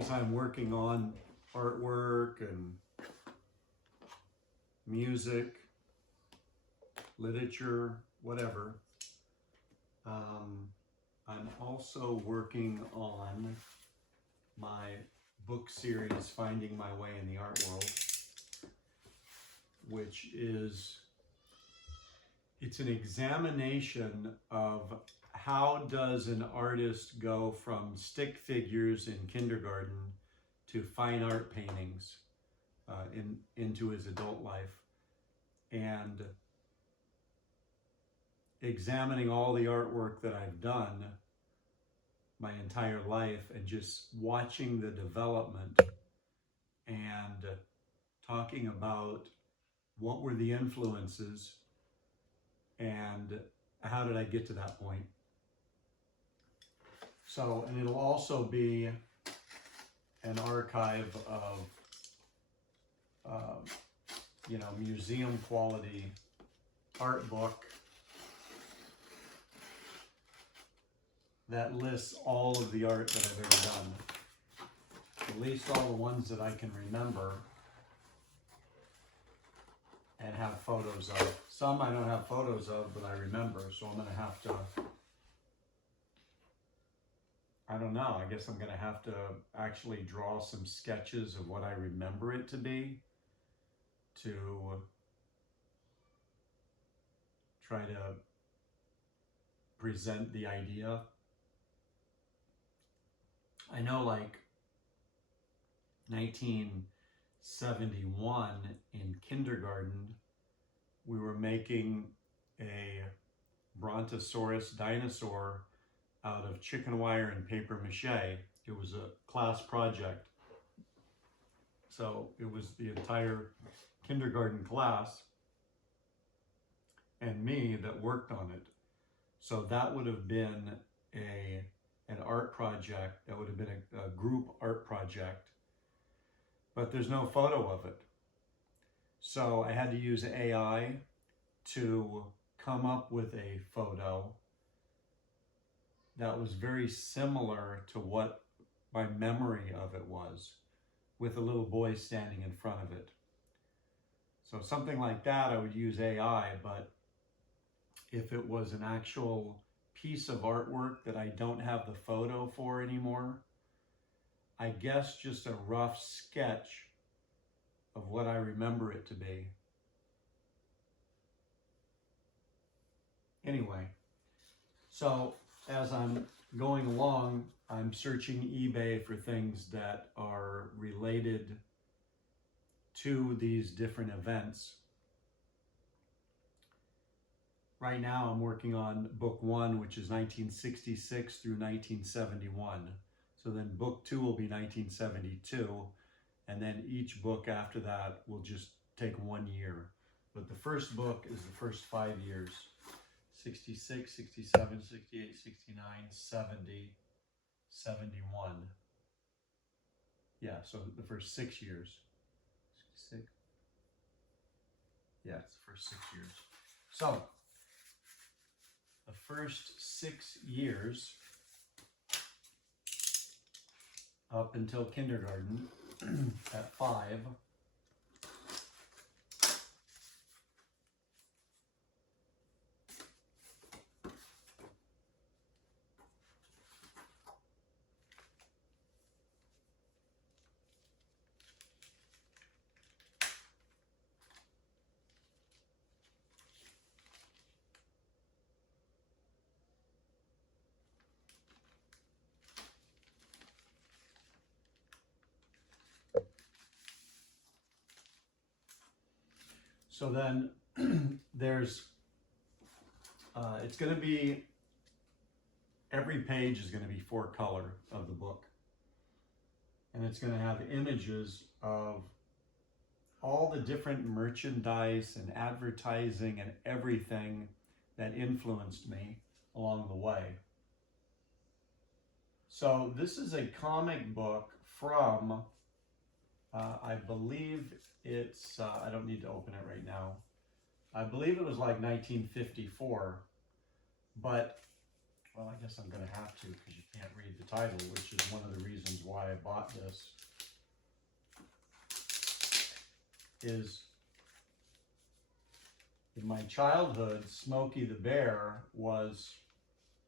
as I'm working on artwork and music, literature, whatever, I'm also working on my book series, Finding My Way in the Art World, which is, it's an examination of how does an artist go from stick figures in kindergarten to fine art paintings into his adult life, and examining all the artwork that I've done my entire life and just watching the development and talking about what were the influences and how did I get to that point. So, and it'll also be an archive of, you know, museum quality art book that lists all of the art that I've ever done. At least all the ones that I can remember and have photos of. Some I don't have photos of, but I remember, so I'm gonna have to, I don't know, I guess I'm gonna have to actually draw some sketches of what I remember it to be to try to present the idea. I know, like 1971 in kindergarten, we were making a brontosaurus dinosaur out of chicken wire and paper mache. It was a class project. So it was the entire kindergarten class and me that worked on it. So that would have been an art project. That would have been a group art project, but there's no photo of it. So I had to use AI to come up with a photo that was very similar to what my memory of it was, with a little boy standing in front of it. So something like that, I would use AI, but if it was an actual piece of artwork that I don't have the photo for anymore, I guess just a rough sketch of what I remember it to be. Anyway, so as I'm going along, I'm searching eBay for things that are related to these different events. Right now I'm working on book 1, which is 1966 through 1971. So then book 2 will be 1972, and then each book after that will just take 1 year. But the first book is the first 5 years. 66, 67, 68, 69, 70, 71. Yeah, so the first 6 years. 66. Yeah, it's the first 6 years. So, the first 6 years up until kindergarten at 5, so then there's, it's going to be, every page is going to be 4 color of the book. And it's going to have images of all the different merchandise and advertising and everything that influenced me along the way. So this is a comic book from, I believe it's, I don't need to open it right now. I believe it was like 1954, but well, I guess I'm going to have to because you can't read the title, which is one of the reasons why I bought this, is in my childhood, Smokey the Bear was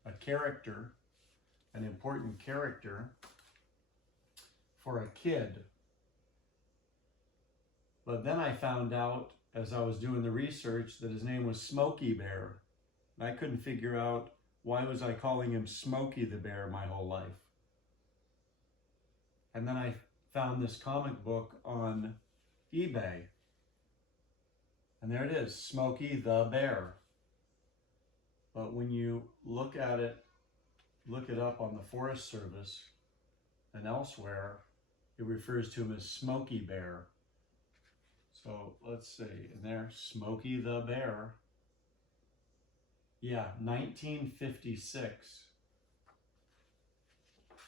a character, an important character for a kid. But then I found out as I was doing the research that his name was Smokey Bear. And I couldn't figure out why was I calling him Smokey the Bear my whole life. And then I found this comic book on eBay. And there it is, Smokey the Bear. But when you look at it, look it up on the Forest Service and elsewhere, it refers to him as Smokey Bear. So let's see, in there, Smokey the Bear. Yeah, 1956.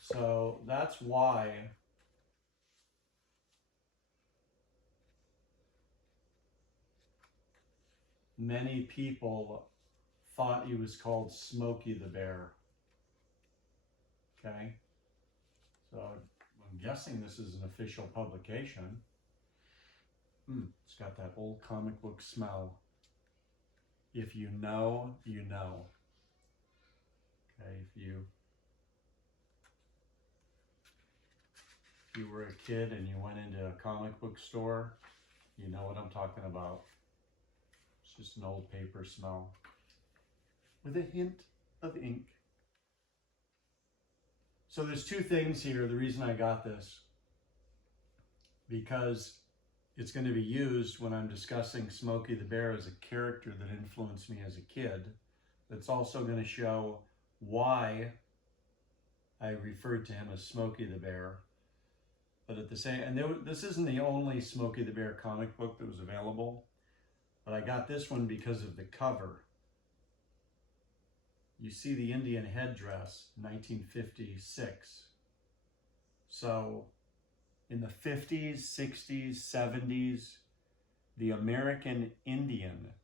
So that's why many people thought he was called Smokey the Bear. Okay, so I'm guessing this is an official publication. It's got that old comic book smell. If you know, you know. Okay, if you were a kid and you went into a comic book store, you know what I'm talking about. It's just an old paper smell with a hint of ink. So there's two things here. The reason I got this, because it's going to be used when I'm discussing Smokey the Bear as a character that influenced me as a kid. It's also going to show why I referred to him as Smokey the Bear. But at the same, and this isn't the only Smokey the Bear comic book that was available, but I got this one because of the cover. You see the Indian headdress, 1956. So in the 50s, 60s, 70s, the American Indian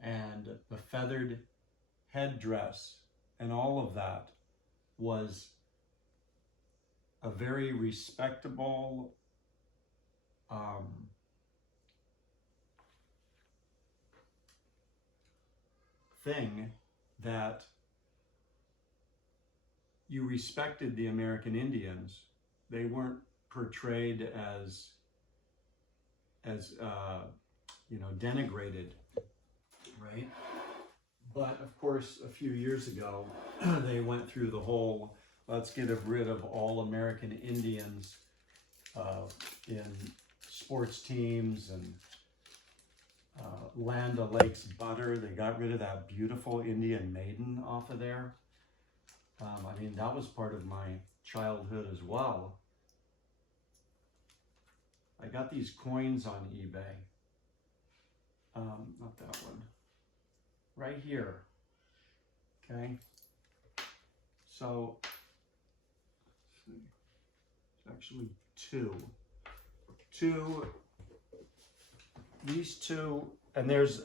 and the feathered headdress and all of that was a very respectable thing, that you respected the American Indians. They weren't portrayed as you know, denigrated, right? But of course, a few years ago, they went through the whole, let's get rid of all American Indians in sports teams and Land O'Lakes butter. They got rid of that beautiful Indian maiden off of there. I mean, that was part of my childhood as well. I got these coins on eBay. Not that one. Right here. Okay. So, it's actually two. These two, and there's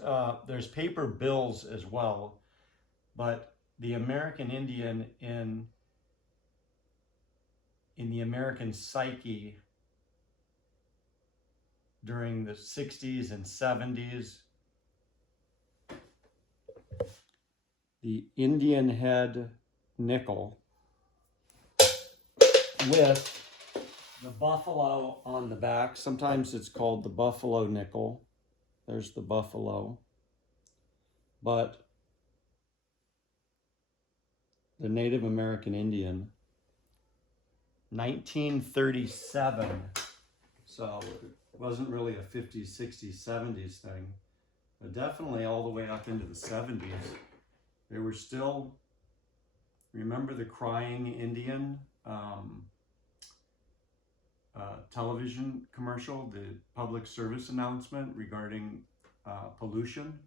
paper bills as well, but the American Indian in the American psyche during the 60s and 70s, the Indian head nickel with the buffalo on the back. Sometimes it's called the buffalo nickel. There's the buffalo. But the Native American Indian, 1937. So it wasn't really a 50s, 60s, 70s thing, but definitely all the way up into the 70s. They were still, remember the Crying Indian television commercial, the public service announcement regarding pollution?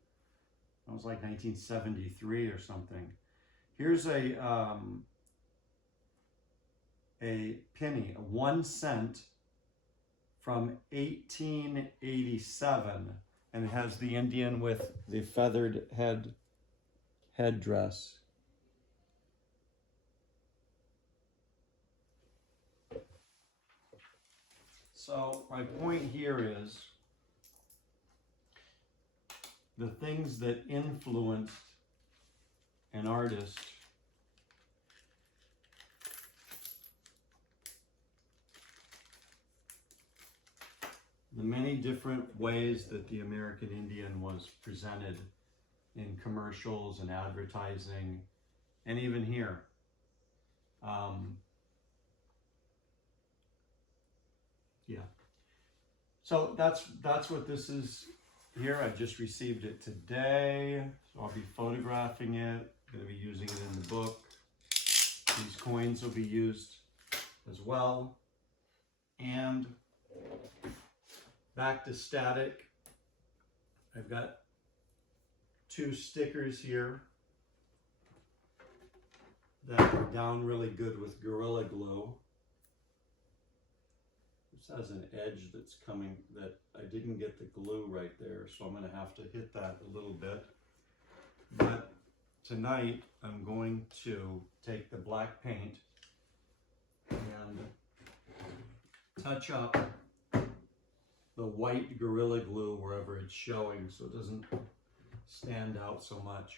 That was like 1973 or something. Here's a penny, 1 cent from 1887, and it has the Indian with the feathered headdress. So my point here is the things that influenced an artist the many different ways that the American Indian was presented in commercials and advertising, and even here. Yeah. So that's what this is here. I just received it today, so I'll be photographing it. I'm going to be using it in the book. These coins will be used as well. And back to static, I've got 2 stickers here that are down really good with Gorilla Glue. This has an edge that's coming that I didn't get the glue right there, so I'm going to have to hit that a little bit. But tonight I'm going to take the black paint and touch up the white Gorilla Glue wherever it's showing so it doesn't stand out so much.